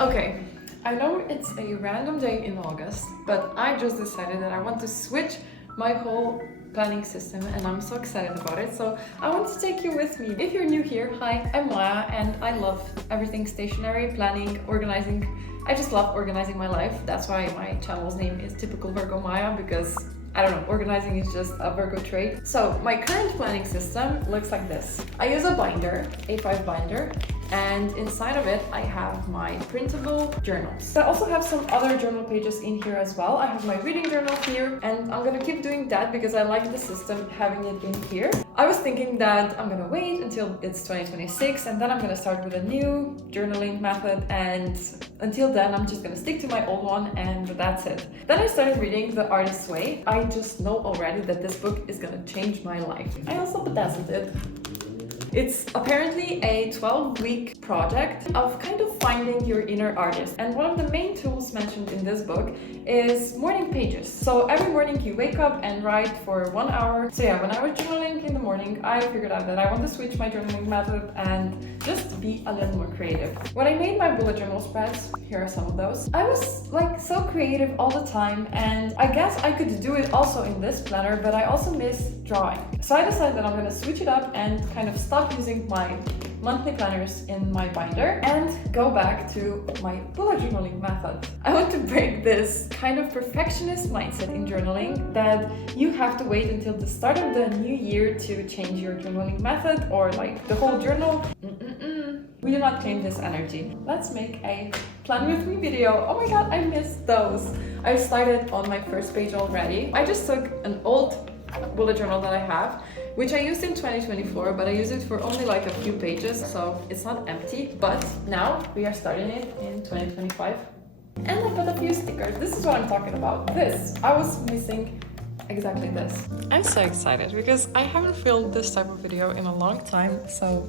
Okay, I know it's a random day in August, but I just decided that I want to switch my whole planning system and I'm so excited about it. So I want to take you with me. If you're new here, hi, I'm Maya and I love everything stationery, planning, organizing. I just love organizing my life. That's why my channel's name is Typical Virgo Maya, because I don't know, organizing is just a Virgo trait. So my current planning system looks like this. I use a binder, A5 binder, and inside of it I have my printable journals. I also have some other journal pages in here as well. I have my reading journal here, and I'm gonna keep doing that because I like the system having it in here. I was thinking that I'm gonna wait until it's 2026 and then I'm gonna start with a new journaling method, and until then I'm just gonna stick to my old one and that's it. Then I started reading The Artist's Way. I just know already that this book is gonna change my life. I also bedazzled it. It's apparently a 12-week project of kind of finding your inner artist. And one of the main tools mentioned in this book is morning pages. So every morning you wake up and write for 1 hour. So yeah, when I was journaling in the morning, I figured out that I want to switch my journaling method and just be a little more creative. When I made my bullet journal spreads, here are some of those, I was like so creative all the time, and I guess I could do it also in this planner, but I also miss drawing. So I decided that I'm gonna switch it up and kind of stop using my monthly planners in my binder and go back to my bullet journaling method. I want to break this kind of perfectionist mindset in journaling that you have to wait until the start of the new year to change your journaling method or like the whole journal. We do not claim this energy. Let's make a plan with me video. Oh my god, I missed those. I started on my first page already. I just took an old bullet journal that I have, which I used in 2024, but I used it for only like a few pages, so it's not empty. But now we are starting it in 2025. And I put a few stickers. This is what I'm talking about. This. I was missing exactly this. I'm so excited because I haven't filmed this type of video in a long time, so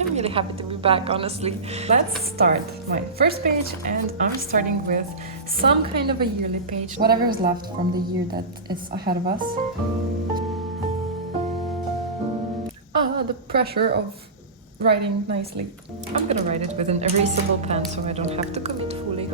I'm really happy to be back, honestly. Let's start my first page, and I'm starting with some kind of a yearly page, whatever is left from the year that is ahead of us. The pressure of writing nicely. I'm gonna write it with an erasable pen so I don't have to commit fully.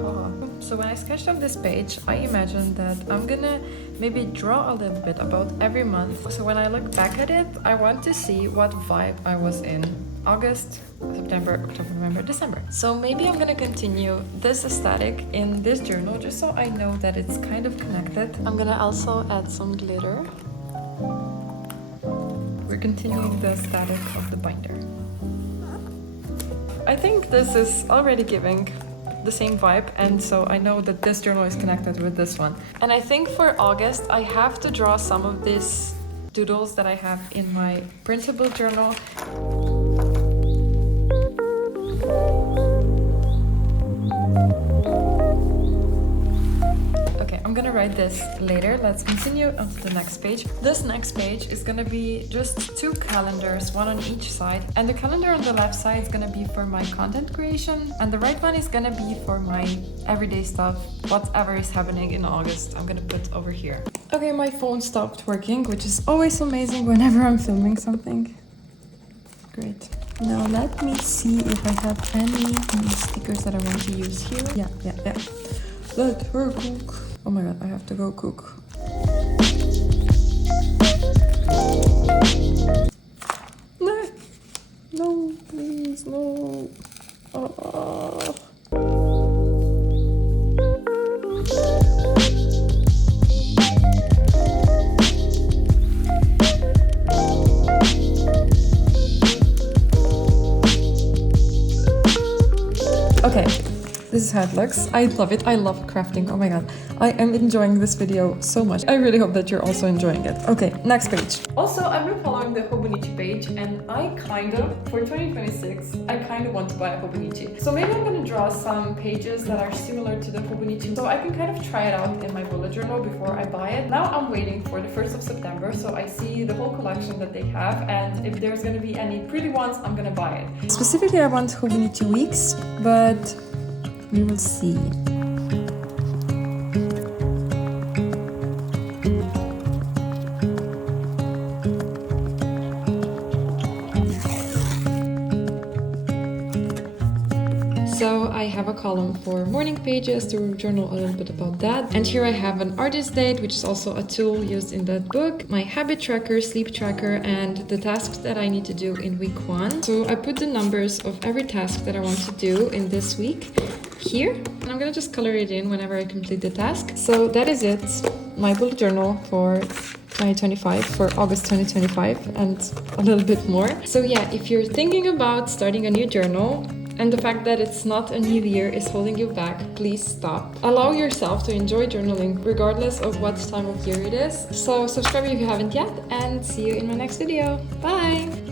So when I sketched up this page, I imagined that I'm gonna maybe draw a little bit about every month. So when I look back at it, I want to see what vibe I was in August, September, October, November, December. So maybe I'm gonna continue this aesthetic in this journal just so I know that it's kind of connected. I'm gonna also add some glitter. We're continuing the aesthetic of the binder. I think this is already giving the same vibe, and so I know that this journal is connected with this one. And I think for August I have to draw some of these doodles that I have in my printable journal. I'm gonna write this later. Let's continue on to the next page. This next page is gonna be just two calendars, one on each side. And the calendar on the left side is gonna be for my content creation, and the right one is gonna be for my everyday stuff. Whatever is happening in August, I'm gonna put over here. Okay, my phone stopped working, which is always amazing whenever I'm filming something. Great. Now let me see if I have any stickers that I want to use here. Yeah. Let her cook. Oh my god, I have to go cook. No, please, no. Oh. Okay. This is how it looks. I love it. I love crafting. Oh my god. I am enjoying this video so much. I really hope that you're also enjoying it. Okay, next page. Also, I've been following the hobonichi page, and for 2026, I kind of want to buy a hobonichi. So maybe I'm gonna draw some pages that are similar to the hobonichi so I can kind of try it out in my bullet journal before I buy it. Now I'm waiting for the 1st of September, so I see the whole collection that they have, and if there's gonna be any pretty ones, I'm gonna buy it. Specifically, I want hobonichi weeks, but we will see. So I have a column for morning pages to journal a little bit about that. And here I have an artist date, which is also a tool used in that book, my habit tracker, sleep tracker, and the tasks that I need to do in week 1. So I put the numbers of every task that I want to do in this week here, and I'm gonna just color it in whenever I complete the task. So that is it, my bullet journal for 2025, for August 2025, and a little bit more. So yeah, if you're thinking about starting a new journal and the fact that it's not a new year is holding you back, please stop. Allow yourself to enjoy journaling regardless of what time of year it is. So subscribe if you haven't yet, and see you in my next video. Bye!